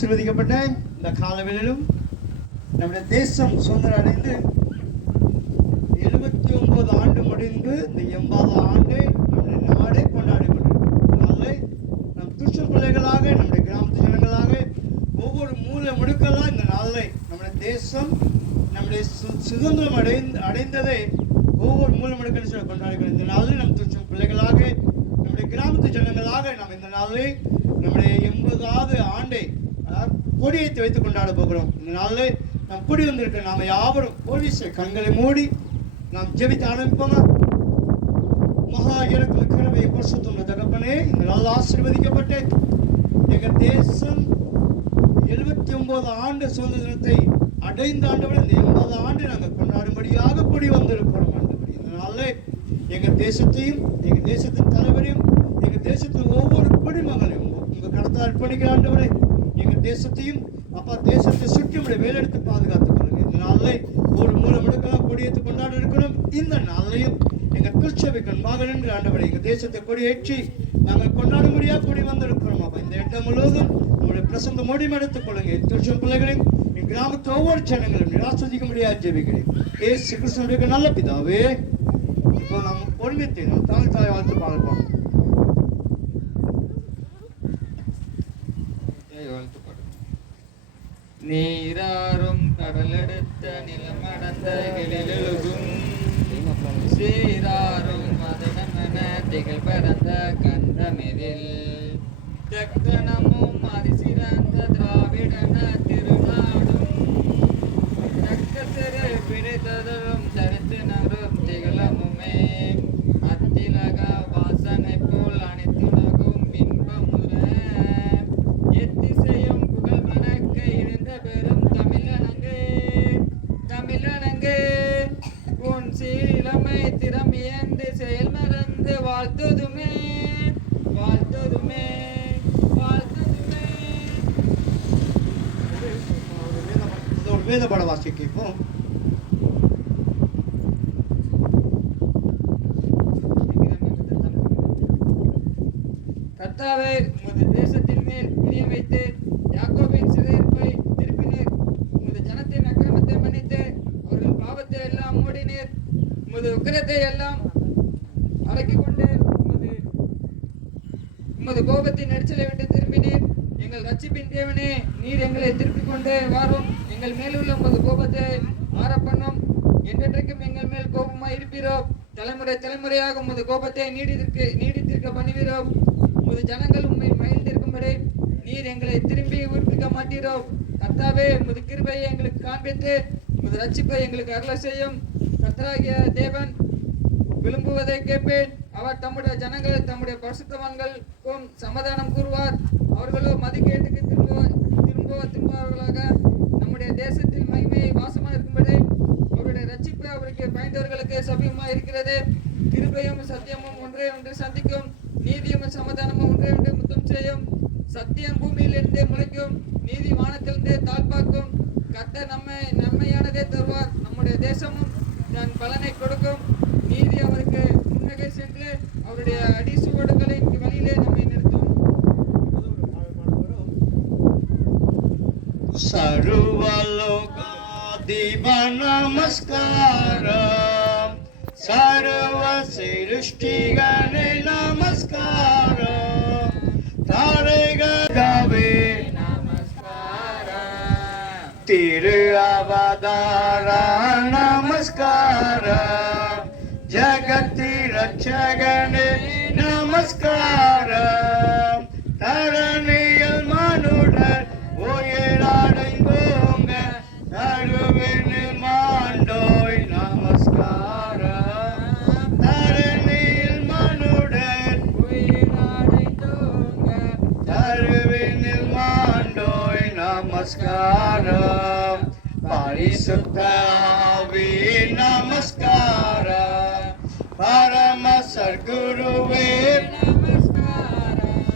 ஆசீர்வதிக்கப்பட்ட இந்த காலவெளியிலும் நம்முடைய தேசம் சுதந்திரம் அடைந்து 79 ஆண்டு முடிந்து இந்த 80 ஆண்டு நம்முடைய நாடே கொண்டாடி கொண்டிருக்கிறது. நம் துஷ்ட பிள்ளைகளாக நம்முடைய கிராமத்து ஜனங்களாக ஒவ்வொரு மூலை முடுக்கெல்லாம் இந்த நாளில் நம்முடைய தேசம் நம்முடைய சுதந்திரம் அடைந்ததை ஒவ்வொரு மூலை முடுக்கல் கொண்டாடுகிறோம். இந்த நாளில் நம் துஷ்ட பிள்ளைகளாக நம்முடைய கிராமத்து ஜனங்களாக நாம் இந்த நாளில் நம்முடைய 80வது ஆண்டை கொடியேற்றி வைத்து கொண்டாட போகிறோம். இந்த நாளில் நாம் கூடி வந்திருக்க நாம் யாவரும் போலீஸை கண்களை மூடி நாம் ஜெபித்து ஆரம்பிப்போமா? மகா இறக்கும் கிருபை பரிசுத்தமுள்ள தகப்பனே, இந்த நாள் ஆசீர்வதிக்கப்பட்டு எங்கள் தேசம் 79 ஆண்டு சுதந்திரத்தை அடைந்த ஆண்டவர் இந்த 80 ஆண்டு நாங்கள் கொண்டாடும்படியாக கூடி வந்திருக்கிறோம் ஆண்டவர். இதனால எங்கள் தேசத்தையும் எங்கள் தேசத்தின் தலைவரையும் எங்கள் தேசத்தின் ஒவ்வொரு குடிமகளையும் உங்கள் கடத்தை அர்ப்பணிக்கிற ஆண்டவரை எங்கள் தேசத்தையும் அப்பா தேசத்தை சுற்றி உடைய வேலெடுத்து பாதுகாத்துக் கொள்ளுங்க. இந்த நாளில் ஒரு மூலம் எடுக்கலாம் கொடியேற்று கொண்டாட இருக்கணும். இந்த நாளையும் எங்கள் திருச்சபை கண்பாக நின்று ஆண்டவரை எங்கள் தேசத்தை கொடியேற்றி நாங்கள் கொண்டாடும்படியாக கூடி வந்திருக்கிறோம். அப்பா இந்த இடம் முழுவதும் உங்களுடைய பிரசந்த முடிவு எடுத்துக் கொள்ளுங்க. திருச்சபை பிள்ளைகளையும் என் கிராமத்து ஒவ்வொரு ஜனங்களும் நிராசிக்க முடியாது ஜெபிக்கிறேன். ஏசு கிறிஸ்துவுடைய நல்ல பிதாவே, இப்போ நாம் ஒருமித்து நாம் தமிழ் தாய் வாழ்த்து பாடுவோம். நீராறும் கடலெடுத்த நிலமடந்த எழிலெழுகும் சீராறும் மதனமென திகழ் பரந்த கந்தமெதில் தக்கணமும் அதிசிறந்த திராவிடன திருநாடும் தக்க சிறு பிடித்ததும் சரித்தினரும் திகழமுமே அத்திலக வாசனை போல் அனைத்துலகும் இன்பமுற எத்திசையும் புகழ் மணக்க இருந்த பெரும் தமிழனங்கே உன் சீலமை திறமியந்து செயல் மறந்து வாழ்த்துதுமே வாழ்த்துதுமே வாழ்த்துதுமே. ஒரு வேத பாட வாசிக்க இப்போ கர்த்தாவே உமது தேசத்தின் மேல் பிரியம் வைத்து யாக்கோபின் சிறையிருப்பை திருப்பினீர். உமது ஜனத்தின் அக்கிரமத்தை மன்னித்து அவர்கள் பாவத்தை எல்லாம் மூடினீர். உமது உக்கிரத்தை எல்லாம் அடக்கிக் கொண்டு உமது கோபத்தின் நெரிச்சலை விட்டு திரும்பினீர். எங்கள் ரட்சிப்பின் தேவனே, நீர் எங்களை திருப்பிக் கொண்டு வாரும். எங்கள் மேலுள்ள உமது கோபத்தை ஆரப்பண்ணும். என்றென்றைக்கும் எங்கள் மேல் கோபமாய் இருப்பீரோ. தலைமுறை தலைமுறையாக உமது கோபத்தை நீடித்திருக்க பண்ணுவீரோ. உமது ஜனங்கள் உண்மை மகிழ்ந்திருக்கும்படி நீர் எங்களை திரும்பி உயிர்ப்பிக்க மாட்டீரோ. கர்த்தாவே, உமது கிருபையை எங்களுக்கு காண்பித்து உமது ரட்சிப்பை எங்களுக்கு அருள செய்யும். கர்த்தராகிய தேவன் விரும்புவதை கேட்பேன். அவர் தம்முடைய ஜனங்கள் தம்முடைய பரிசுத்தவான்களுக்கும் சமாதானம் கூறுவார். அவர்களோ மதிக்கேட்டுக்கு திரும்புவார்களாக. நம்முடைய தேசத்தில் மகிமையை வாசமாக இருக்கும்படி அவருடைய ரட்சிப்பு அவருக்கு பயந்தவர்களுக்கு சமயமாக இருக்கிறது. கிருபையும் சத்தியமும் ஒன்றே ஒன்று சந்திக்கும். நீதியும் சமாதானமும் ஒன்றே ஒன்று முத்தம் செய்யும். சத்தியம் பூமியிலிருந்தே முளைக்கும், நீதி வானத்திலிருந்தே தாழ்பாக்கும். கர்த்தர் நன்மையானதே தருவார். நம்முடைய தேசமும் தன் பலனை கொடுக்கும். நீதி அவருக்கு முன்னகை சென்று அவருடைய அடிசுவடுகளின் வழியிலே நம்மை நிறுத்தும். சர்வலோகாதிப நமஸ்காரம், சர்வ சிருஷ்டிகனே நமஸ்காரம், தாரகவே நமஸ்காரம், திரு அவதார நமஸ்காரம், ஜகத்தி ரட்சகனே நமஸ்காரம், தரணியில் மனுடர் உயிரடைந்தோங்க நடுவினில் மாண்டோய் நமஸ்காரம், தரணியில் மனுடர் உயிரடைந்தோங்க நடுவினில் மாண்டோய் நமஸ்காரம், பரிசுத்த ஆவி நமஸ்காரம், பரம சர்க்குருவே நமஸ்காரம்,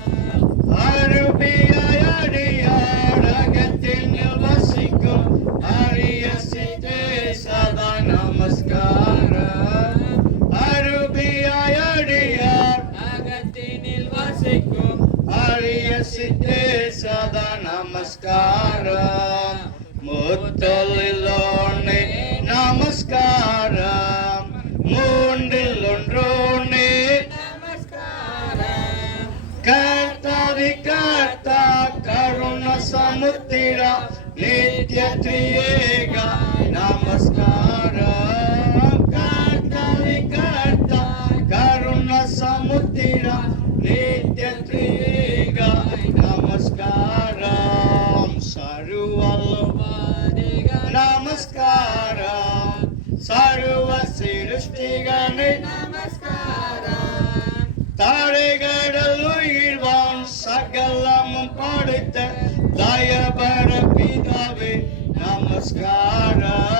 அருபியாய் அடியாரகத்தில் வசிக்கும் அரிய சித்தே சதா நமஸ்காரம், அருபியாய் அடியார் அகத்தினில் வசிக்கும் அரிய சித்தே சதா நமஸ்காரம். நமஸ்காரம் முத்தலிலோனே நமஸ்காரம் மூன்றில் ஒன்றோனே நமஸ்காரம் கர்த்தாதி கர்த்தா கருண சமுத்திரா நித்ய திரியேகா நமஸ்காரம் கர்த்தாதி கர்த்தா கருண சமுத்திரா நித்ய திரியேகா நமஸ்காரம் சர்வலோகாதிகா நமஸ்காரம் சர்வ சிருஷ்டிகனே நமஸ்காரம் தாரைகடல் உயிர்வான் சகலமும் படைத்த தயபர பிதாவே நமஸ்காரம்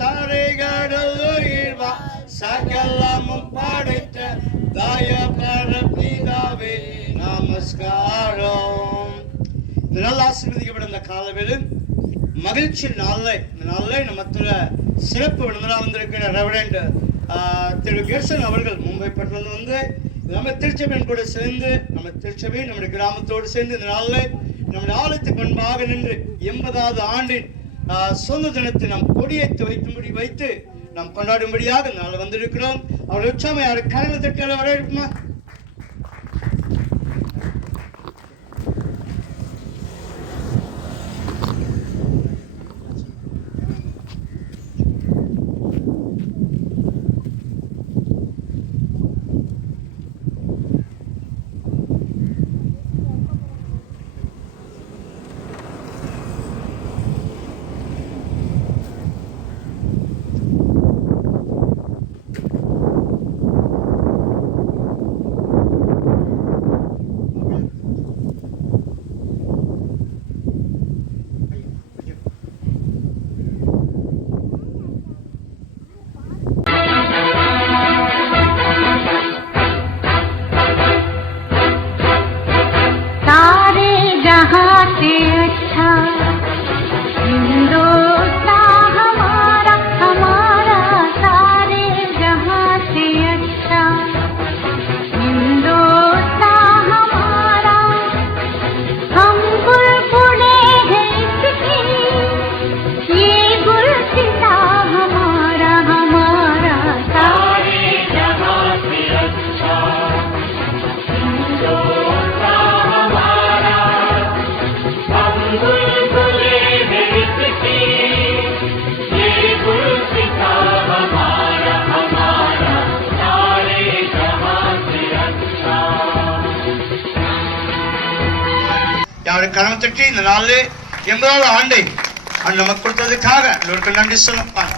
தாரைகடல் உயிர்வான் சகலமும் படைத்த தயபர பிதாவே நமஸ்காரம். இந்த நாள் ஆசீர்வதிக்கப்பட்ட இந்த காலவேளை மகிழ்ச்சி நாளை இந்த நாளை நம்மத்துல சிறப்பு விருந்தினராக வந்திருக்கிற ரெவரண்ட் திரு கெர்சன் அவர்கள் மும்பை பட்டணத்தில் வந்து நம்ம திருச்சபையின் கூட சேர்ந்து நம்ம திருச்சபை நம்முடைய கிராமத்தோடு சேர்ந்து இந்த நாளில் நம்முடைய ஆலயத்துக்கு முன்பாக நின்று 80வது ஆண்டின் சொந்த தினத்தை நாம் கொடியேற்றி வைத்து நாம் கொண்டாடும்படியாக இந்த நாள் வந்திருக்கிறோம். அவருடைய உற்சாகம் யாரு கரங்களை தட்டால வரவேற்புமா? கரம் தட்டி இந்த நாளில் 80வது ஆண்டை நமக்கு கொடுத்ததுக்காக எல்லோருக்கு நன்றி சொல்லலாம்.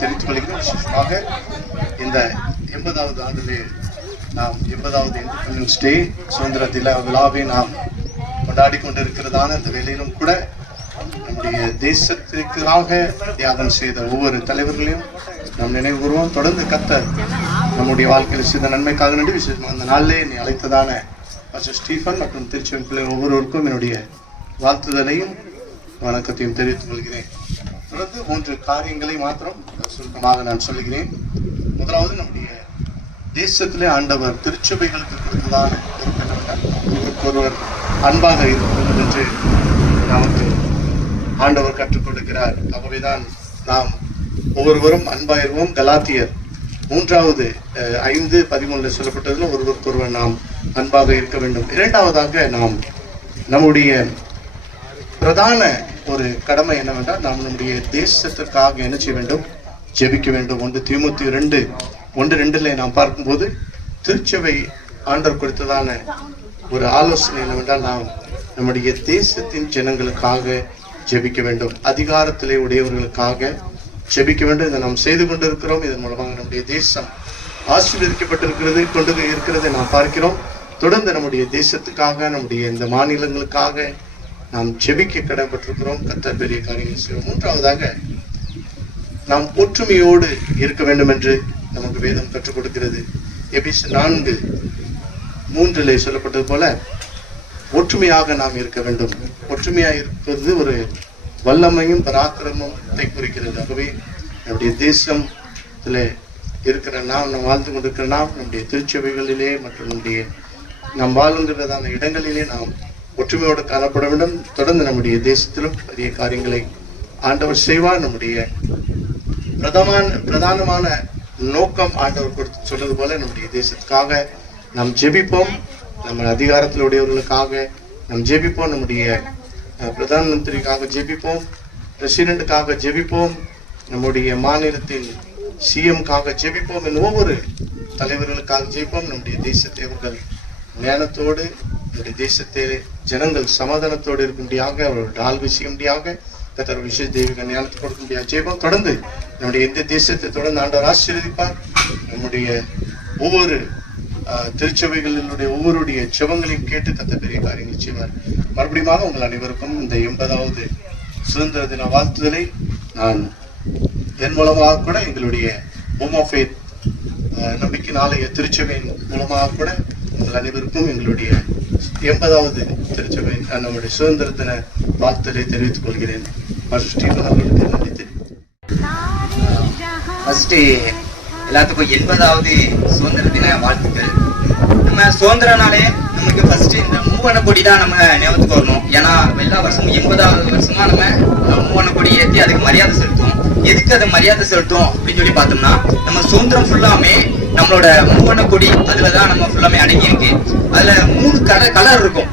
தெரிவித்துக் கொள்கிறோம். விசேஷமாக இந்த 80வது ஆண்டிலே நாம் 80வது இண்டிபெண்டன்ஸ் டே சுதந்திர விழாவை நாம் கொண்டாடி கொண்டிருக்கிறதான இந்த வேளையிலும் கூட நம்முடைய தேசத்திற்காக தியாகம் செய்த ஒவ்வொரு தலைவர்களையும் நாம் நினைவு கூறுவோம். தொடர்ந்து கர்த்தர் நம்முடைய வாழ்க்கையில் செய்த நன்மைக்காக நன்றி. விசேஷமாக அந்த நாளிலே நீ அழைத்ததான பாஸ்டர் ஸ்டீஃபன் மற்றும் திருச்செவன் பிள்ளைகள் ஒவ்வொருவருக்கும் என்னுடைய வாழ்த்துதலையும் வணக்கத்தையும் தெரிவித்துக் கொள்கிறேன். தொடர்ந்து 3 காரியங்களை மாத்திரம் சுருக்கமாக நான் சொல்லுகிறேன். முதலாவது, நம்முடைய தேசத்திலே ஆண்டவர் திருச்சபைகளுக்கு கொடுத்ததான ஒருவர் அன்பாக இருக்கிறது என்று நமக்கு ஆண்டவர் கற்றுக் கொடுக்கிறார். ஆகவேதான் நாம் ஒவ்வொருவரும் அன்பாயிருவோம். கலாத்தியர் 3:5-13 சொல்லப்பட்டதில் ஒருவருக்கொருவர் நாம் அன்பாக இருக்க வேண்டும். இரண்டாவதாக நாம் நம்முடைய பிரதான ஒரு கடமை என்னவென்றால் நாம் நம்முடைய தேசத்திற்காக என்ன செய்ய வேண்டும்? ஜெபிக்க வேண்டும். 1 தீமோத்தேயு 2:1-2 நாம் பார்க்கும்போது திருச்சபை ஆண்டவர் கொடுத்ததான ஒரு ஆலோசனை என்னவென்றால் நாம் நம்முடைய தேசத்தின் ஜனங்களுக்காக ஜெபிக்க வேண்டும், அதிகாரத்திலே உடையவர்களுக்காக ஜெபிக்க வேண்டும். இதை நாம் செய்து கொண்டிருக்கிறோம். இதன் மூலமாக நம்முடைய தேசம் ஆசீர்வதிக்கப்பட்டிருக்கிறது கொண்டு இருக்கிறதை நாம் பார்க்கிறோம். தொடர்ந்து நம்முடைய தேசத்துக்காக, நம்முடைய இந்த மாநிலங்களுக்காக நாம் ஜெபிக்க கடமைப்பட்டிருக்கிறோம். கர்த்தர் பெரிய காரியங்கள் செய்வோம். மூன்றாவதாக, நாம் ஒற்றுமையோடு இருக்க வேண்டும் என்று நமக்கு வேதம் கற்றுக் கொடுக்கிறது. எபேசியர் 3 சொல்லப்பட்டது போல ஒற்றுமையாக நாம் இருக்க வேண்டும். ஒற்றுமையாக இருப்பது ஒரு வல்லமையும் பராக்கிரமத்தை குறிக்கிறது. ஆகவே நம்முடைய தேசத்தில் இருக்கிற நாம் வாழ்ந்து கொண்டிருக்கிற நம்முடைய திருச்சபைகளிலே மற்றும் நாம் வாழ்கின்றதான இடங்களிலே நாம் ஒற்றுமையோடு காணப்பட வேண்டும். தொடர்ந்து நம்முடைய தேசத்திலும் பெரிய காரியங்களை ஆண்டவர் செய்வார். நம்முடைய பிரதானமான நோக்கம் ஆண்டவர் சொன்னது போல நம்முடைய தேசத்துக்காக நாம் ஜெபிப்போம். நம்ம அதிகாரத்தில் உடையவர்களுக்காக நாம் ஜெபிப்போம். நம்முடைய பிரதான மந்திரிக்காக ஜெபிப்போம். பிரசிடென்ட்டுக்காக ஜெபிப்போம். நம்முடைய மாநிலத்தின் சிஎம்காக ஜெபிப்போம். ஒவ்வொரு தலைவர்களுக்காக ஜெபிப்போம். நம்முடைய தேசத்தை அவர்கள் ஞானத்தோடு, நம்முடைய தேசத்தை ஜனங்கள் சமாதானத்தோடு இருக்கும்படியாக, அவர்களோட ஆள்வி செய்யும்படியாக கர்த்தர் விசேஷ தெய்வீக ஞானத்தை கொடுக்க முடியாது ஜெபம். தொடர்ந்து நம்முடைய இந்த தேசத்தை தொடர்ந்து ஆண்டவர் ஆசீர்வதிப்பார். நம்முடைய ஒவ்வொரு திருச்சபைகளினுடைய ஒவ்வொருடைய ஜெபங்களையும் கேட்டு கர்த்தர் பெரிய காரியங்கள் செய்வார். மறுபடியும் உங்கள் அனைவருக்கும் இந்த 80வது சுதந்திர தின வாழ்த்துதலை நான் என் மூலமாக கூட எங்களுடைய ஹோம் ஆஃப் ஃபெய்த் நம்பிக்கை நாளைய திருச்சபையின் மூலமாக கூட உங்கள் அனைவருக்கும் எங்களுடைய 80வது திருச்சபை நம்முடைய சுதந்திர தின வாழ்த்துதலை தெரிவித்துக் கொள்கிறேன். எல்லாத்துக்கும் 80வது சுதந்திர தின வாழ்த்துக்கள். நம்ம சுதந்திர நாளே நமக்கு ஃபர்ஸ்ட் இந்த மூவண்ண கொடி தான் நம்ம ஞாபகத்துக்கு வரணும். ஏன்னா எல்லா வருஷமும் 80வது வருஷமா நம்ம மூவண்ண கொடி ஏற்றி அதுக்கு மரியாதை செலுத்தும். எதுக்கு அதை மரியாதை செலுத்தும் அப்படின்னு சொல்லி பார்த்தோம்னா, நம்ம சுதந்திரம் ஃபுல்லாமே நம்மளோட மூவண்ண கொடி அதுலதான் நம்ம ஃபுல்லாமே அடங்கி இருக்கு. அதுல 3 கலர் இருக்கும்.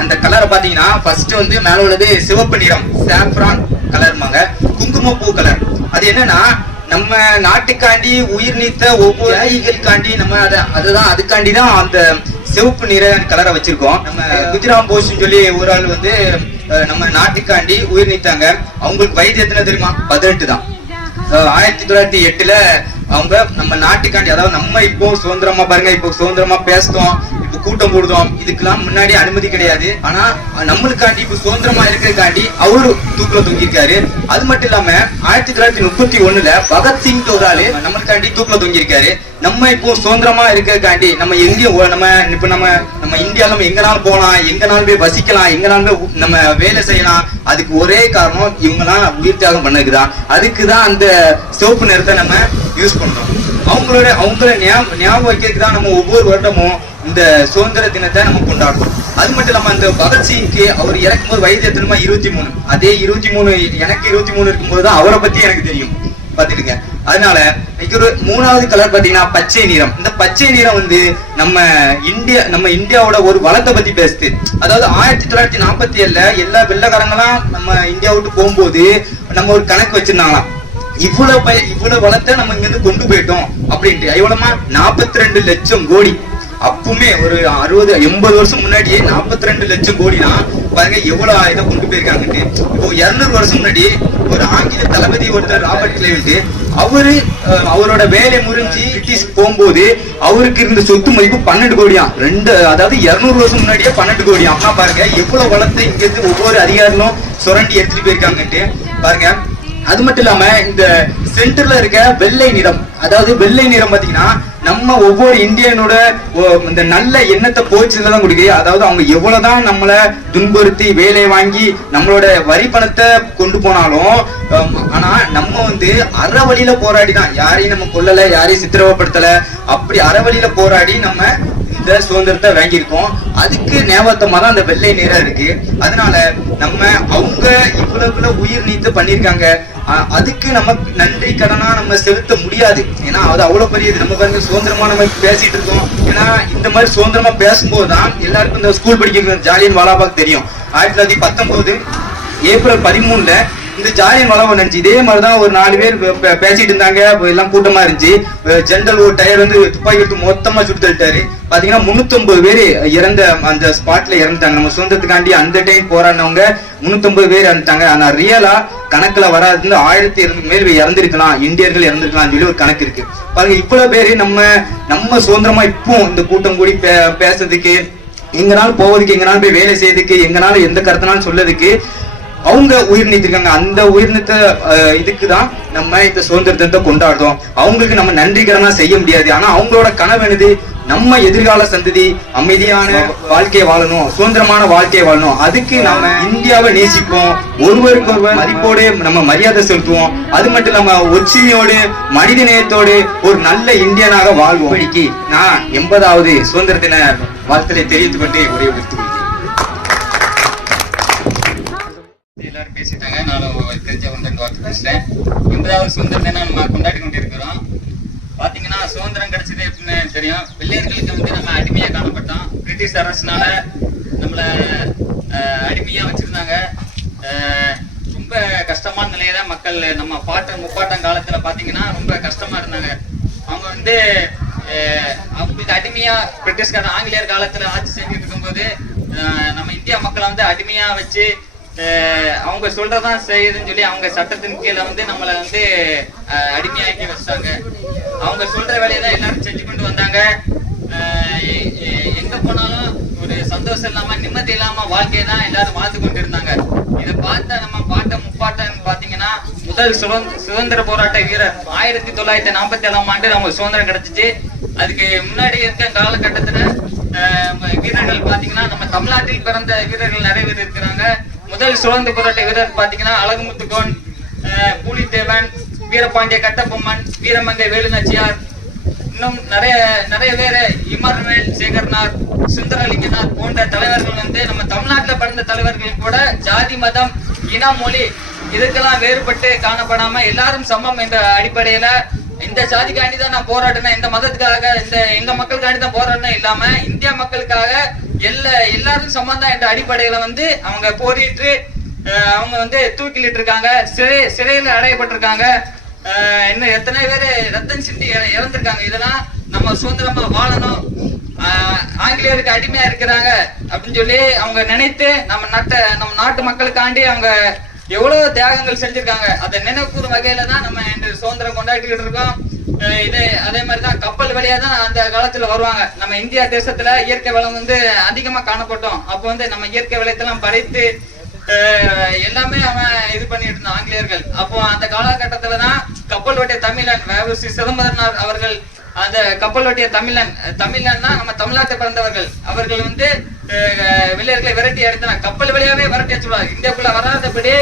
அந்த கலரை பாத்தீங்கன்னா ஃபர்ஸ்ட் வந்து மேல உள்ளது சிவப்பு நிறம், சாஃப்ரான் கலர்மாங்க, குங்குமப்பூ கலர். அது என்னன்னா நம்ம நாட்டுக்காண்டி உயிர் நீத்த ஒவ்வொரு தியாகிகளுக்காண்டி நம்ம அதுக்காண்டி தான் அந்த சிவப்பு நிற கலரை வச்சிருக்கோம். நம்ம குஜராம் போஸ் சொல்லி ஒரு ஆள் வந்து நம்ம நாட்டுக்காண்டி உயிர் நீத்தாங்க. அவங்களுக்கு வயது எத்தனை தெரியுமா? 18 தான். 1908ல அவங்க நம்ம நாட்டுக்காண்டி, அதாவது நம்ம இப்போ சுதந்திரமா பாருங்க, இப்போ சுதந்திரமா பேசுறோம், இப்போ கூட்டம் போடுதோம், இதுக்கெல்லாம் முன்னாடி அனுமதி கிடையாது. ஆனா நம்மளுக்காண்டி இப்போ சுதந்திரமா இருக்கிறதுக்காண்டி அவரு தூக்குல தொங்கியிருக்காரு. அது மட்டும் இல்லாம 1931ல பகத்சிங் ஒரு ஆளு நம்மளுக்காண்டி தூக்குல தொங்கியிருக்காரு. நம்ம இப்போ சுதந்திரமா இருக்கிறதுக்காண்டி நம்ம எங்கேயும் நம்ம இந்தியால நம்ம எங்கனாலும் போகலாம், எங்கனாலும் போய் வசிக்கலாம், எங்கனாலும் போய் நம்ம வேலை செய்யலாம். அதுக்கு ஒரே காரணம் இவங்கலாம் உயிர் தியாகம் பண்ணதுக்குதான். அதுக்குதான் அந்த சிவப்பு நிறத்தை நம்ம யூஸ் பண்றோம். அவங்கள ஞாபகம் வைக்கிறதுக்கு தான் நம்ம ஒவ்வொரு வருடமும் இந்த சுதந்திர தினத்தை நம்ம கொண்டாடுறோம். அது மட்டும் இல்லாம அந்த பகத்சிங்க்கு அவர் இறக்கும்போது வயது எத்தனைமா? 23. அதே 23 எனக்கு 23 இருக்கும்போது தான் அவரை பத்தி எனக்கு தெரியும். பாத்துக்கிங்க. அதனால ஒரு 3வது கலர் பாத்தீங்கன்னா பச்சை நிறம். இந்த பச்சை நிறம் வந்து நம்ம இந்தியாவோட ஒரு வளத்தை பத்தி பேசுது. அதாவது 1947ல எல்லா வெள்ளக்காரங்களாம் நம்ம இந்தியா விட்டு போகும்போது நம்ம ஒரு கணக்கு வச்சிருந்தாங்களாம். இவ்வளவு வளத்தை நம்ம இங்க இருந்து கொண்டு போயிட்டோம் அப்படின்ட்டு. எவ்வளவுமா? 42 லட்சம் கோடி. அப்பவுமே ஒரு 60-80 வருஷம் முன்னாடியே 42 லட்சம் கோடினா பாருங்க எவ்வளவு இதை கொண்டு போயிருக்காங்கட்டு. இப்போ 200 வருஷம் முன்னாடி ஒரு ஆங்கில தளபதி ஒருத்தர் ராபர்ட் கிளைவ்ன்ட்டு அவரோட வேலை முறிஞ்சு பிரிட்டிஷ் போகும்போது அவருக்கு இருந்த சொத்து மதிப்பு 12 கோடியா. அதாவது 200 வருஷம் முன்னாடியே 12 கோடியா. அம்மா பாருங்க எவ்வளவு வளத்தை இங்க இருந்து ஒவ்வொரு அதிகாரிகளும் சுரண்டி எடுத்துட்டு போயிருக்காங்கட்டு பாருங்க. அது மட்டும் இல்லாம இந்த சென்டர்ல இருக்க வெள்ளை நிறம், அதாவது வெள்ளை நிறம் பாத்தீங்கன்னா நம்ம ஒவ்வொரு இந்தியனோட இந்த நல்ல எண்ணத்தை போச்சுதான் கொடுக்குது. அதாவது அவங்க எவ்வளவுதான் நம்மள துன்புறுத்தி வேலை வாங்கி நம்மளோட வரி பணத்தை கொண்டு போனாலும், ஆனா நம்ம வந்து அறவழியில போராடி தான், யாரையும் நம்ம கொல்லல, யாரையும் சித்திரவப்படுத்தல, அப்படி அறவழியில போராடி நம்ம இந்த சுதந்திரத்தை வாங்கியிருக்கோம். அதுக்கு ஞாபகமா தான் அந்த வெள்ளை நிறம் இருக்கு. அதனால நம்ம அவங்க இவ்வளவு உயிர் நீத்து பண்ணிருக்காங்க. அதுக்கு நமக்கு நன்றி கடனா நம்ம செலுத்த முடியாது. ஏன்னா அது அவ்வளவு பெரியது. நம்ம பாருங்க சுதந்திரமா நம்ம பேசிட்டு இருக்கோம். ஏன்னா இந்த மாதிரி சுதந்திரமா பேசும்போதுதான் எல்லாருக்கும் இந்த ஸ்கூல் படிக்கிற ஜாலியன் வாலாபாக் தெரியும். 1919 ஏப்ரல் 13ல இந்த ஜாலியன் வாலாபாக் நடந்துச்சு. இதே மாதிரிதான் ஒரு 4 பேர் பேசிட்டு இருந்தாங்க. எல்லாம் கூட்டமா இருந்துச்சு. ஜெனரல் ஒரு டயர் வந்து துப்பாக்கி எடுத்து மொத்தமா சுட்டு தள்ளிட்டாரு. பாத்தீங்கன்னா 350 பேர் இறந்த அந்த ஸ்பாட்ல இறந்துட்டாங்க. நம்ம சுதந்திரத்துக்காண்டி அந்த டைம் போராடினவங்க 350 பேர் இறந்துட்டாங்க. ஆனா ரியலா கணக்குல வராது 1200 மேல் இறந்திருக்கலாம், இந்தியர்கள் இறந்திருக்கலாம் சொல்லி ஒரு கணக்கு இருக்கு. பாருங்க இவ்வளவு பேரு நம்ம சுதந்திரமா இப்போ இந்த கூட்டம் கூடி பேசுறதுக்கு, எங்கனாலும் போவதுக்கு, எங்கனாலும் போய் வேலை செய்யறதுக்கு, எங்கனாலும் எந்த கருத்தினாலும் சொல்லதுக்கு அவங்க உயிர் நீத்திருக்காங்க. அந்த உயிர் நீத்த இதுக்குதான் நம்ம இந்த சுதந்திர தினத்தை கொண்டாடுறோம். அவங்களுக்கு நம்ம நன்றி கடனா செய்ய முடியாது. ஆனா அவங்களோட கனவு என்னது? நம்ம எதிர்கால சந்ததி அமைதியான வாழ்க்கை வாழணும், சுதந்திரமான வாழ்க்கை வாழணும். அதுக்கு நம்ம இந்தியாவை நேசிப்போம், ஒருவருக்கு ஒருவர் மதிப்போடு நம்ம மரியாதை செலுத்துவோம். அது மட்டும் இல்லாம ஒற்றுமையோடு மனித நேயத்தோடு ஒரு நல்ல இந்தியனாக வாழ்வோம். இன்னைக்கு நான் 80வது சுதந்திர தின வாழ்த்தலை தெரிவித்துக் கொண்டு உரையை முடித்துக் எல்லாரும் பேசிட்டாங்க. நானும் தெரிஞ்ச 1-2 வார்த்தை பேசுறேன். 80வது சுதந்திர தினம் நம்ம கொண்டாடி கொண்டிருக்கிறோம். பாத்தீங்கன்னா சுதந்திரம் கிடைச்சது எப்படின்னு தெரியும். வெள்ளையர்களுக்கு வந்து நம்ம அடிமையா காணப்பட்டோம். பிரிட்டிஷ் அரசுனால நம்மள அடிமையா வச்சிருந்தாங்க. ரொம்ப கஷ்டமான நிலையில மக்கள் நம்ம முப்பாட்டம் காலத்துல பாத்தீங்கன்னா ரொம்ப கஷ்டமா இருந்தாங்க. அவங்க வந்து அவங்களுக்கு அடிமையா பிரிட்டிஷ்கார ஆங்கிலேயர் காலத்துல ஆட்சி செஞ்சுட்டு இருக்கும்போது நம்ம இந்தியா மக்களை வந்து அடிமையா வச்சு அவங்க சொல்றதான் செய்யுதுன்னு சொல்லி அவங்க சட்டத்தின் கீழே வந்து நம்மளை வந்து அடிமையாக்கி வச்சாங்க. அவங்க சொல்ற வேலையை தான் எல்லாரும் செஞ்சு கொண்டு வந்தாங்க. எங்க போனாலும் ஒரு சந்தோஷம் இல்லாம நிம்மதி இல்லாம வாழ்க்கையை தான் எல்லாரும் வாழ்ந்து கொண்டு இருந்தாங்க. இதை பார்த்த நம்ம முப்பாட்டம் பாத்தீங்கன்னா முதல் சுதந்திர போராட்ட வீரர் 1947ஆம் ஆண்டு நம்ம சுதந்திரம் கிடைச்சிச்சு. அதுக்கு முன்னாடி இருக்க காலகட்டத்துல வீரர்கள் பாத்தீங்கன்னா நம்ம தமிழ்நாட்டில் பிறந்த வீரர்கள் நிறைய பேர் இருக்கிறாங்க. முதல் சுதந்திர போராட்ட வீரர் பாத்தீங்கன்னா அழகுமுத்துக்கோன், பூலித்தேவன், வீரபாண்டிய கட்டபொம்மன், வீரமங்கை வேலுநாச்சியார், இன்னும் நிறைய பேர், இமர்வேல் சேகர்னார், சுந்தரலிங்கனார் போன்ற தலைவர்கள் வந்து நம்ம தமிழ்நாட்டுல பிறந்த தலைவர்கள் கூட ஜாதி மதம் இன மொழி இதுக்கெல்லாம் வேறுபட்டு காணப்படாம எல்லாரும் சமம் என்ற அடிப்படையில இந்த ஜாதிக்காண்டி தான் நான் போராடினேன், இந்த மதத்துக்காக எங்க மக்களுக்காண்டி தான் போராடினேன் இல்லாம இந்தியா மக்களுக்காக எல்லாரும் சமந்தான் என்ற அடிப்படையில வந்து அவங்க போரிட்டு அவங்க வந்து தூக்கிலிட்டு இருக்காங்க, சிறையில் அடையப்பட்டிருக்காங்க. இன்னும் எத்தனை பேர் ரத்தம் சிந்தி இறந்திருக்காங்க. இதெல்லாம் நம்ம சுதந்திரமா வாழணும், ஆங்கிலேயருக்கு அடிமையா இருக்கிறாங்க அப்படின்னு சொல்லி அவங்க நினைத்து நம்ம நாட்டு மக்களுக்காண்டி அவங்க எவ்வளவு தியாகங்கள் செஞ்சிருக்காங்க. அதை நினைவுக்கூறும் வகையில தான் நம்ம இன்று சுதந்திரம் கொண்டாடிக்கிட்டு இருக்கோம். அதே மாதிரிதான் கப்பல் வழியா தான் அந்த காலத்துல வருவாங்க. நம்ம இந்தியா தேசத்துல இயற்கை வளம் வந்து அதிகமா காணப்பட்டோம். அப்போ வந்து நம்ம இயற்கை வளத்தெல்லாம் படைத்து எல்லாமே அவன் இது பண்ணிட்டு இருந்தான் ஆங்கிலேயர்கள். அப்போ அந்த காலகட்டத்துலதான் கப்பல் ஓட்டிய தமிழன் ஸ்ரீ சிதம்பரனார் அவர்கள், அந்த கப்பல் ஓட்டிய தமிழன்னா நம்ம தமிழ்நாட்டை பிறந்தவர்கள், அவர்கள் வந்து வெள்ளையர்களை விரட்டி அடித்தாங்க. கப்பல் வழியாவே விரட்டி அடிச்சுடுவாங்க. இந்தியாவுக்குள்ள வராதபடி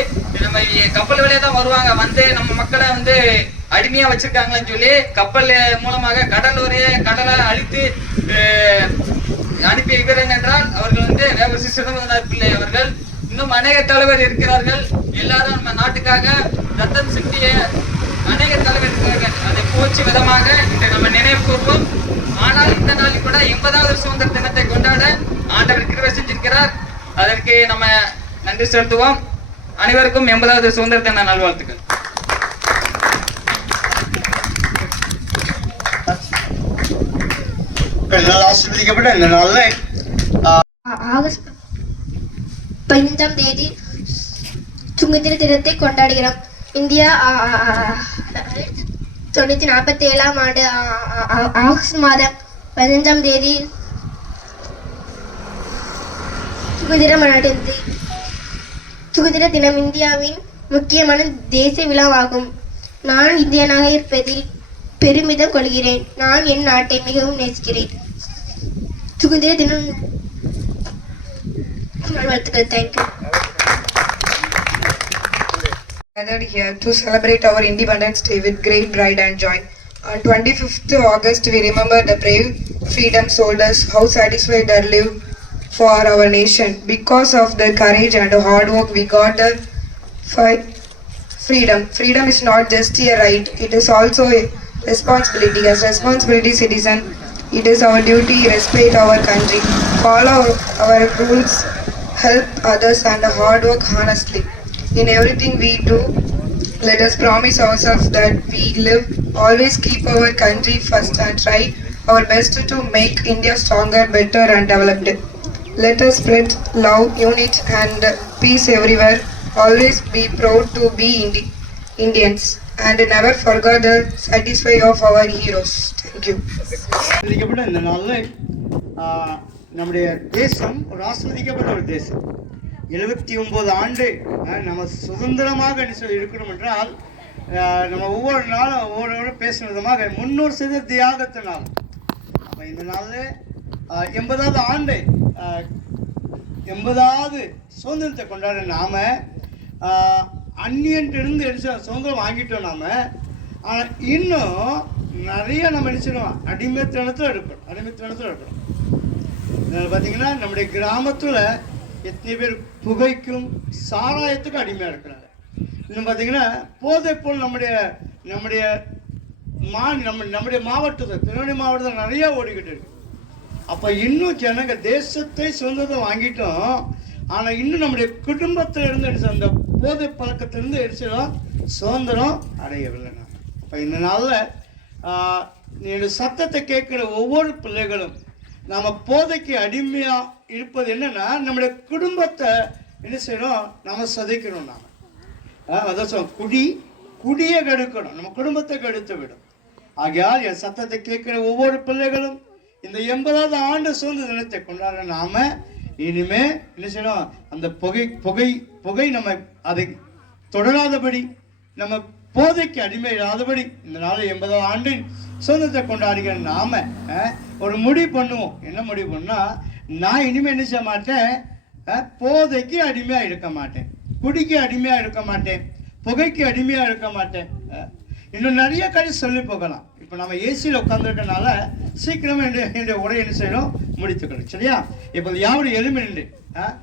நம்ம கப்பல் வழியா தான் வருவாங்க. வந்து நம்ம மக்களை வந்து அடிமையா வச்சிருக்காங்கன்னு சொல்லி கப்பல் மூலமாக கடலை அழித்து அனுப்பிய வீரன் என்றால் அவர்கள் வந்து ஸ்ரீ சிதம்பரனார் பிள்ளை அவர்கள். இன்னும் அநேக தலைவர் இருக்கிறார்கள். எல்லாரும் நம்ம நாட்டுக்காக ரத்தம் சிந்திய அநேக தலைவர் இருக்கிறார்கள். அதை போச்சு விதமாக இன்று நம்ம நினைவு கூர்வோம். ஆனால் இந்த நாளில் கூட 80வது சுதந்திர தினத்தை கொண்டாட ஆண்டவர் கிருபை செஞ்சிருக்கிறார். அதற்கு நம்ம நன்றி செலுத்துவோம். அனைவருக்கும் 80வது சுதந்திர தின நல்வாழ்த்துக்கள். ஆசீர்வதிக்கப்பட்ட இந்த நாள்ல ஆகஸ்ட் 15ஆம் தேதி சுதந்திர தினத்தை கொண்டாடுகிறோம். இந்தியா 1947ஆம் ஆண்டு ஆகஸ்ட் மாதம் 15ஆம் தேதி சுதந்திரம் அடைந்தது. சுதந்திர தினம் இந்தியாவின் முக்கியமான தேசிய விழாவாகும். நான் இந்தியனாக இருப்பதில் பெருமிதம் கொள்கிறேன். நான் என் நாட்டை மிகவும் நேசிக்கிறேன். சுதந்திர தினம் நல்வாழ்த்துக்கள். Thank you. Gathered here to celebrate our Independence Day with great pride and joy. On 25th August, we remember the brave freedom soldiers how satisfied they live for our nation. Because of their courage and hard work, we got the freedom. Freedom is not just a right; it is also a responsibility. As responsibility citizen, it is our duty to respect our country, follow our rules, help others, and hard work honestly. In everything we do, let us promise ourselves that we live, always keep our country first and try our best to make India stronger, better and developed. Let us spread love, unity and peace everywhere. Always be proud to be Indians and never forget the satisfaction of our heroes. Thank you. இந்த நாள்ல நம்முடைய தேசம் ஒரு ஆசீர்வதிக்கப்பட்ட ஒரு தேசம். 79 ஆண்டு நம்ம சுதந்திரமாக இருக்கணும் என்றால் நம்ம ஒவ்வொரு நாளும் ஒவ்வொரு பேசும் விதமாக 300% தியாகத்தினால் நம்ம இந்த நாளில் 80வது ஆண்டு 80வது சுதந்திரத்தை கொண்டாட நாம அந்நியன்ட்டிருந்து சுதந்திரம் வாங்கிட்டோம் நாம. ஆனால் இன்னும் நிறைய நம்ம நினைச்சிடுவோம் அடிமைத்தனத்தில் இருக்கிறோம். இதனால் பார்த்தீங்கன்னா நம்முடைய கிராமத்தில் எத்தனை பேர் புகைக்கும் சாராயத்துக்கும் அடிமையாக இருக்கிறாங்க. இன்னும் பார்த்தீங்கன்னா போதை போல் நம்முடைய மாவட்டத்தில் திருநெல்வேலி மாவட்டத்தில் நிறையா ஓடிக்கிட்டு இருக்கு. அப்போ இன்னும் ஜனங்க தேசத்தை சுதந்திரம் வாங்கிட்டோம், ஆனால் இன்னும் நம்முடைய குடும்பத்தில் இருந்து அந்த போதை பழக்கத்திலிருந்து எடுத்துடும் சுதந்திரம் அடையவில்லை. நான் அப்போ இந்த நாளில் என்னுடைய சத்தத்தை கேட்குற ஒவ்வொரு பிள்ளைகளும் நாம் போதைக்கு அடிமையாக இருப்பது என்னன்னா நம்முடைய குடும்பத்தை என்ன செய்யணும், நம்ம சதைக்கணும். நாம் அதான் குடியை கெடுக்கணும், நம்ம குடும்பத்தை கெடுத்து விடும். ஆகையால் என் சத்தத்தை கேட்கிற ஒவ்வொரு பிள்ளைகளும் இந்த 80வது ஆண்டு சுதந்திர தினத்தை கொண்டாட நாம இனிமே என்ன செய்யணும், அந்த புகை நம்ம அதை தொடராதபடி, நம்ம போதைக்கு அடிமையிடாதபடி இந்த நாள் 80வது ஆண்டின் சுதந்திரத்தை கொண்டாடுகிற நாம ஒரு முடிவு பண்ணுவோம். என்ன முடிவு பண்ணா, நான் இனிமே என்ன செய்ய மாட்டேன், போதைக்கு அடிமையா இருக்க மாட்டேன், குடிக்கு அடிமையா இருக்க மாட்டேன், புகைக்கு அடிமையா இருக்க மாட்டேன். இன்னும் நிறைய காரியம் சொல்லி போகலாம். இப்போ நம்ம ஏசியில் உட்காந்துருக்கனால சீக்கிரமா என்னுடைய உரையை என்ன செய்யணும், முடித்துக்கணும். சரியா? இப்போ யாரும் எளிமை நின்று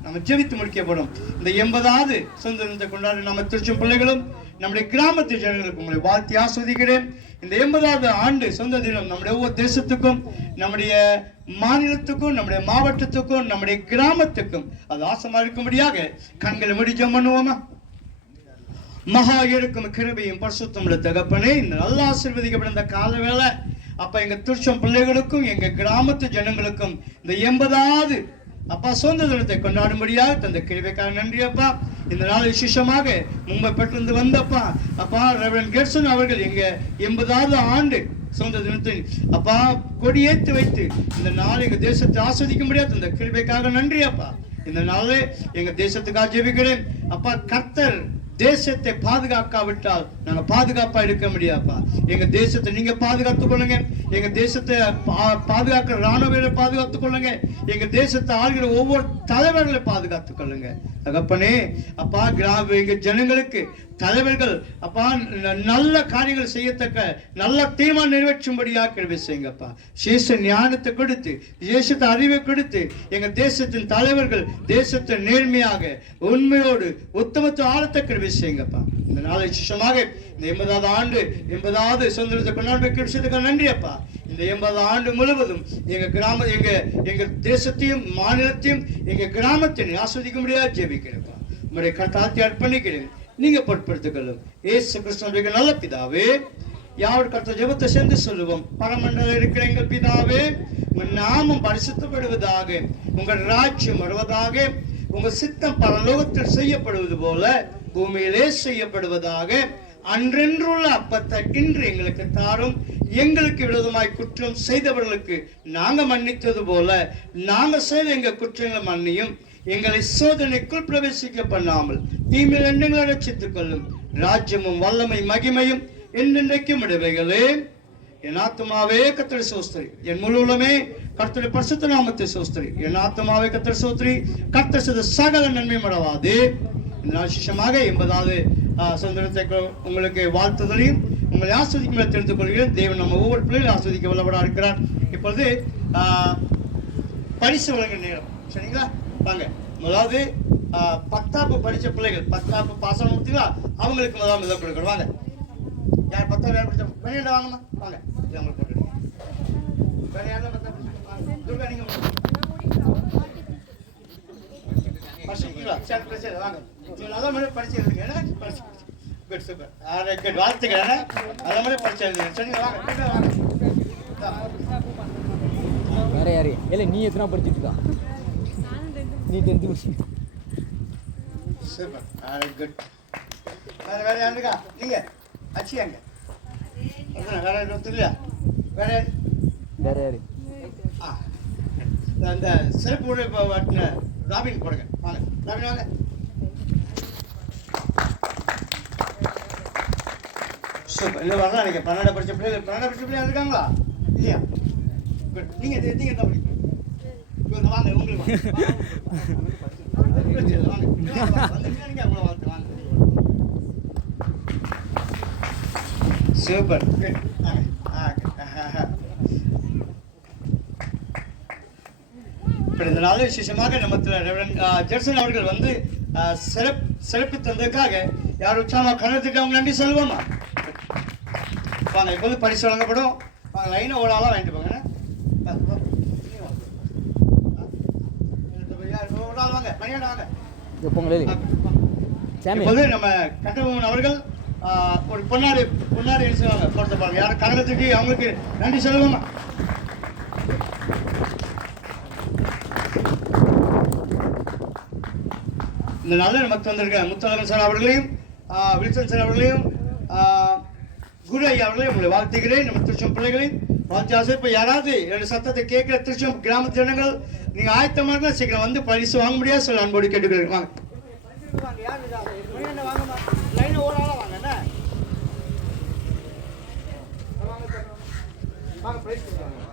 நம்ம ஜெபித்து முடிக்கப்படும். இந்த 80வது சுதந்திரத்தை கொண்டாடி நம்ம திருச்சும் பிள்ளைகளும் நம்முடைய கிராமத்து ஜனங்களுக்கு உங்களை வாழ்த்தி ஆஸ்வதிக்கிறேன். இந்த 80வது ஆண்டு சுதந்திர தினம் நம்முடைய ஒவ்வொரு தேசத்துக்கும், நம்முடைய மாநிலத்துக்கும், நம்முடைய மாவட்டத்துக்கும், நம்முடைய கிராமத்துக்கும் அது ஆசமா இருக்கும்படியாக கண்களை மூடி ஜெபம் பண்ணுவோமா? மகா இருக்கும் கிருபையும் பரிசுத்தமுள்ள தகப்பனே, இந்த நல்ல ஆசீர்வதிக்கப்பட்ட இந்த கால வேளை அப்ப எங்க திருச்சம் பிள்ளைகளுக்கும் எங்க கிராமத்து ஜனங்களுக்கும் இந்த 80வது அப்பா சுதந்திர தினத்தை கொண்டாடும்படியாக தந்த கிருபைக்காக நன்றி அப்பா. இந்த நாள் விசேஷமாக மும்பை பெற்றிருந்து வந்தப்பா அப்பா ரெவரண்ட் கெட்சன் அவர்கள் எங்க 80வது ஆண்டு சுதந்திர தினத்தை அப்பா கொடியேற்றி வைத்து இந்த நாள் எங்க தேசத்தை ஆஸ்வதிக்கும்படியாக தந்த கிருபைக்காக நன்றி அப்பா. இந்த நாளே எங்க தேசத்துக்காக ஜெபிக்கிறேன் அப்பா. கர்த்தர் தேசத்தை பாதுகாக்காவிட்டால் நாங்க பாதுகாப்பா இருக்க முடியாப்பா. எங்க தேசத்தை நீங்க பாதுகாத்துக் கொள்ளுங்க. எங்க தேசத்தை பாதுகாக்கிற ராணுவ வீரரை பாதுகாத்துக் கொள்ளுங்க. எங்க தேசத்தை ஆளுகிற ஒவ்வொரு தலைவர்களை பாதுகாத்துக் கொள்ளுங்க தகப்பனே. அப்பா எங்க ஜனங்களுக்கு தலைவர்கள் அப்பா நல்ல காரியங்கள் செய்யத்தக்க நல்ல தீர்மானம் நிறைவேற்றும்படியாக கிருபை செய்யுங்கப்பா. சேஷ ஞானத்தை கொடுத்து, தேசத்தை அறிவை கொடுத்து, எங்க தேசத்தின் தலைவர்கள் தேசத்தை நேர்மையாக உண்மையோடு உத்தமத்தை ஆழத்தை கிருபை செய்யுங்கப்பா. இந்த நாளை விசேஷமாக இந்த 80வது ஆண்டு 80வது சுதந்திரத்தை கொண்டாட விஷயத்துக்கு நன்றி அப்பா. இந்த 80வது ஆண்டு முழுவதும் எங்க தேசத்தையும் மாநிலத்தையும் எங்க கிராமத்தையும் ஆஸ்வதிக்க முடியாது ஜெபிக்கிறேன்ப்பா. உங்களுடைய கட்டாத்தி அர்ப்பணிக்கிறேன், நீங்க பொருட்படுத்திக்கொள்ளும். ஏசு கிறிஸ்துவின் நல்ல பிதாவே, யாவோட கர்த்தர் ஜெபத்தை சேர்ந்து சொல்லுவோம். பரமண்டலம் இருக்கிற எங்கள் பிதாவே, உங்க நாமம் பரிசுத்தப்படுவதாக, உங்கள் ராஜ்யம் வருவதாக, உங்க சித்தம் பரலோகத்தில் செய்யப்படுவது போல பூமியிலே செய்யப்படுவதாக. அன்றென்றுள்ள அப்பத்தை இன்று எங்களுக்கு தாரும். எங்களுக்கு விரோதமாய் குற்றம் செய்தவர்களுக்கு நாங்க மன்னித்தது போல நாங்க செய்த எங்க குற்றங்களை மன்னியும். எங்களை சோதனைக்குள் பிரவேசிக்க பண்ணாமல் தீமையில் எண்ணங்களை ரட்சித்துக் கொள்ளும். ராஜ்யமும் வல்லமை மகிமையும் என்றென்றைக்கும் இடைவைகளே. என் ஆத்மாவே கர்த்தரை சோஸ்திரி, என் முழுவதுமே கர்த்தருடைய பரிசுத்த நாமத்தை சோஸ்திரி. என் ஆத்மாவே கர்த்தரை சோஸ்திரி, கர்த்தர் செய்த சகல நன்மை மறவாதே. இந்த விசேஷமாக 80வது சுதந்திரத்தை உங்களுக்கு வாழ்த்துதலையும் உங்களை ஆஸ்வதிக்கும் தெரிந்து கொள்கிறேன். தேவன் நம்ம ஒவ்வொரு பிள்ளைகளும் ஆஸ்வதிக்க வல்லவராக இருக்கிறார். இப்பொழுது பரிசு வழங்க நேரம். சரிங்களா? வாங்க. முதலாவது 10ஆப்பு படித்த பிள்ளைகள் 10ஆப்பு பாசம் கொடுத்தீங்களா, அவங்களுக்கு முதலாவது இதை கொடுக்கணும். வாங்க. யார் 10ஆவது யார் படித்த 12 வாங்கம்மா வாங்க. இது அவங்களுக்கு போட்டுருங்க. வேற யாரும் 10ஆப்பு துர்கா நீங்க படிச்சிருக்கீங்களா? சரி பிரச்சனை வாங்க. நல்ல மாதிரி படிச்சு எழுதுங்க. படிச்சு குட் சூப்பர். குட் வாழ்த்துக்கிறேன். நல்ல மாதிரி படிச்சு எழுதுங்க. சரிங்க வாங்க. வேற யாரு இல்லை நீ எத்தனை படிச்சுட்டு இருக்கா? நீ 10th முடிச்சு. சூப்பர். குட். வேற யாருக்கா? நீங்க அச்சியாங்க. வேற யாரும் தெரியல. வேற யாரு? அந்த சிறப்பு உரை வாட்டின ராபின் போடுங்க. வாங்க ராபின் வாங்க. சூப்பர். இல்லை வரலாம். நீங்கள் 12 படித்த பிள்ளைகள் இருக்காங்களா இல்லையா? Good. நீங்க என்ன படிக்கிறீங்க? Good. வாங்க உங்களுக்கு வாங்க. நீங்க அவ்வளோ வாழ்த்து வாங்க. சூப்பர். Good. இப்போ இந்த நாள் விசேஷமாக நம்ம ரெவரண்ட் ஜெர்சன் அவர்கள் வந்து சிறப்பு தந்ததுக்காக யார் உற்சாகமாக கணத்துக்கு அவங்க நன்றி சொல்லுவோமா? வாங்க இப்போ வந்து பரிசு வழங்கப்படும். வாங்க லைனை ஓடாலாம் வாங்கிட்டு போங்க. வாங்க மணியாண்டா வாங்க. இப்போது நம்ம கட்டபொம்மன் அவர்கள் ஒரு பொன்னாடி என்ன சொல்லுவாங்க போட்டு பாருங்க. யாரும் கழகத்துக்கு அவங்களுக்கு நன்றி சொல்லுவோமா? இந்த நாளில் நமக்கு வந்திருக்க முத்தழகன் சார் அவர்களையும் வில்சன் சார் அவர்களையும் குரு ஐயா அவர்களையும் உங்களை வாழ்த்துகிறேன். நம்ம திருச்செம் பிள்ளைகளையும் வாழ்த்து ஆசை. இப்போ யாராவது என்னோட சத்தத்தை கேட்குற திருச்செம் கிராமத்து ஜனங்கள் நீங்கள் ஆயத்தமாக இருந்தால் சீக்கிரம் வந்து பரிசு வாங்க முடியாது சொல்ல அன்போடு கேட்டுக்கிறேன். வாங்க லைனை ஓடாலாம் வாங்க என்ன வாங்க பிரைஸ்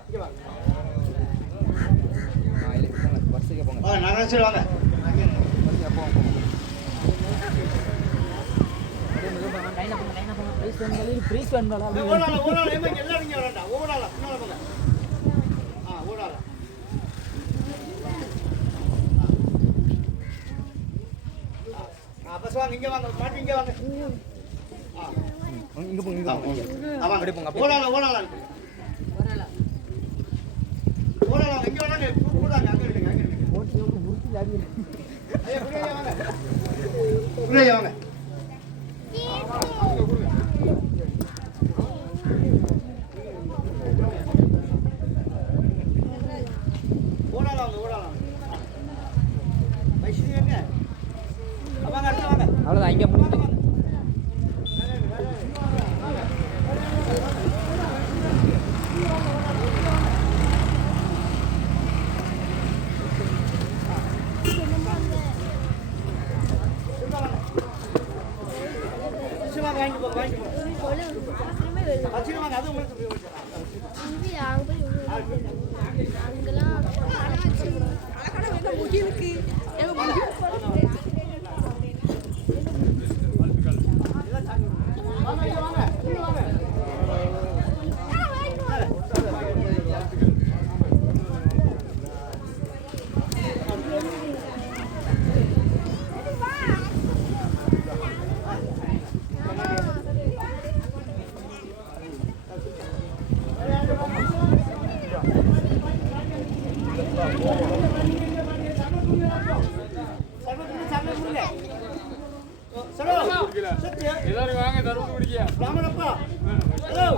இங்கே வாங்க நாங்கள் சரி வாங்க பஸ் வாங்க இங்கே வாங்க மாட்டி இங்கே வாங்க இங்கே போங்க ஓடாலாம் ஓடாலாம் ஓடாலாம் இங்கே வாங்க கூடாங்க அங்கே விடுங்க அங்கே விடுங்க வாங்க அவ்வளோதான் இங்கே முடிஞ்சு. எல்லாரும் வாங்க தருவது குடிக்க. ஹலோ